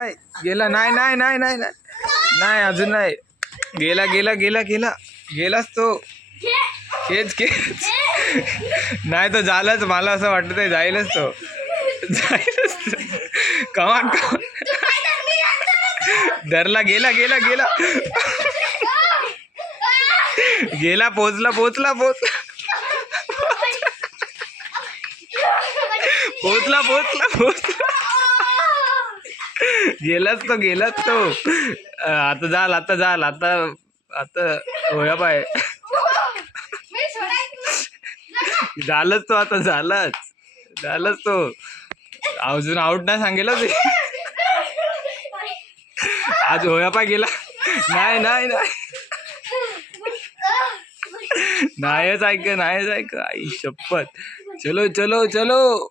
गेला नाही नाही नाही नाही नाही नाही अजून नाही गेला गेला गेला गेला गेलाच तो खेच खेच नाही तो झालाच मला असं वाटत आहे जाईलच तो जाईलच कमान कमान धरला गेला गेला गेला गेला पोचला पोचला पोचला पोचला पोचला पोचला गेलाच तो आता झाल आता झाल आता आता होया पाय झालंच तो आता झालंच तो अजून आउट नाही सांगेल ते आज होया पाय गेला नाही नाही नाही नाहीच ऐक आई शपथ चलो चलो चलो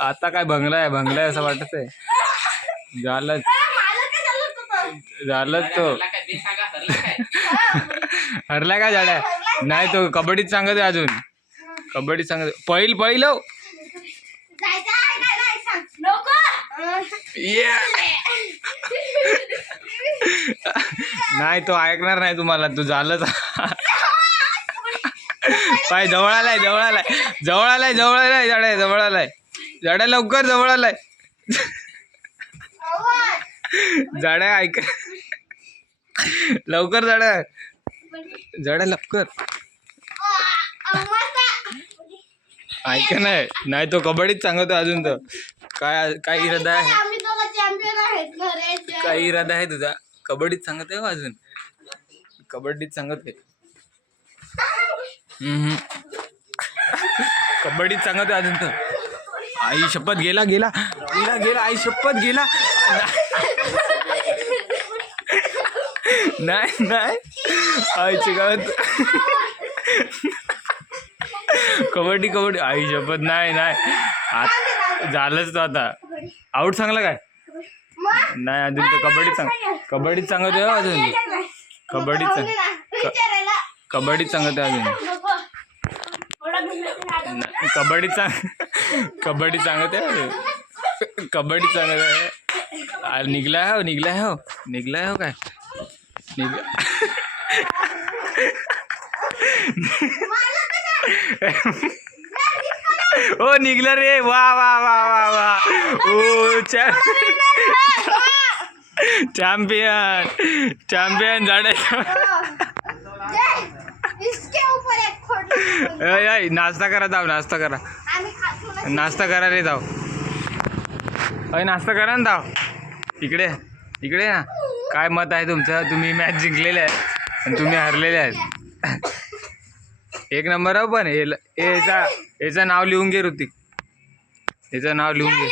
आता काय भंगलाय असं वाटत आहे झालंच तो हरला काय झाडा नाही तो कबड्डीत सांगत आहे अजून कबड्डीत सांगत पहिल नाही तो ऐकणार नाही तुम्हाला तू झालंच पाय जवळ आलाय झाडा लवकर जवळ आलाय झाडा ऐक लवकर झाडा लवकर ऐक नाही तो कबड्डीत सांगतो अजून तर काय इरादा आहे काही इरादा आहे तुझा कबड्डीत सांगत आहे अजून कबड्डीत सांगत आहे कबड्डीत सांगत आहे अजून तर आई शपथ गेला आई शपथ गेला नाही आईची काय कबड्डी आई शपथ नाही झालंच तो आता आऊट सांगला काय नाही अजून तो कबड्डीत सांगत आहे अजून कबड्डीत सांगत आहे अजून कबड्डीत सांगत आहे निघला हो काय ओ निघला रे वा वा वा वा वा ओ चॅम्पियन झाडे नाश्ता करा रे जाऊ नाश्ता करा ना इकडे ना काय मत आहे तुमचं तुम्ही मॅच जिंकलेले आहे आणि तुम्ही हरलेले आहेत एक नंबर आहे पण याचं नाव लिहून घे ऋतिक याचं नाव लिहून घे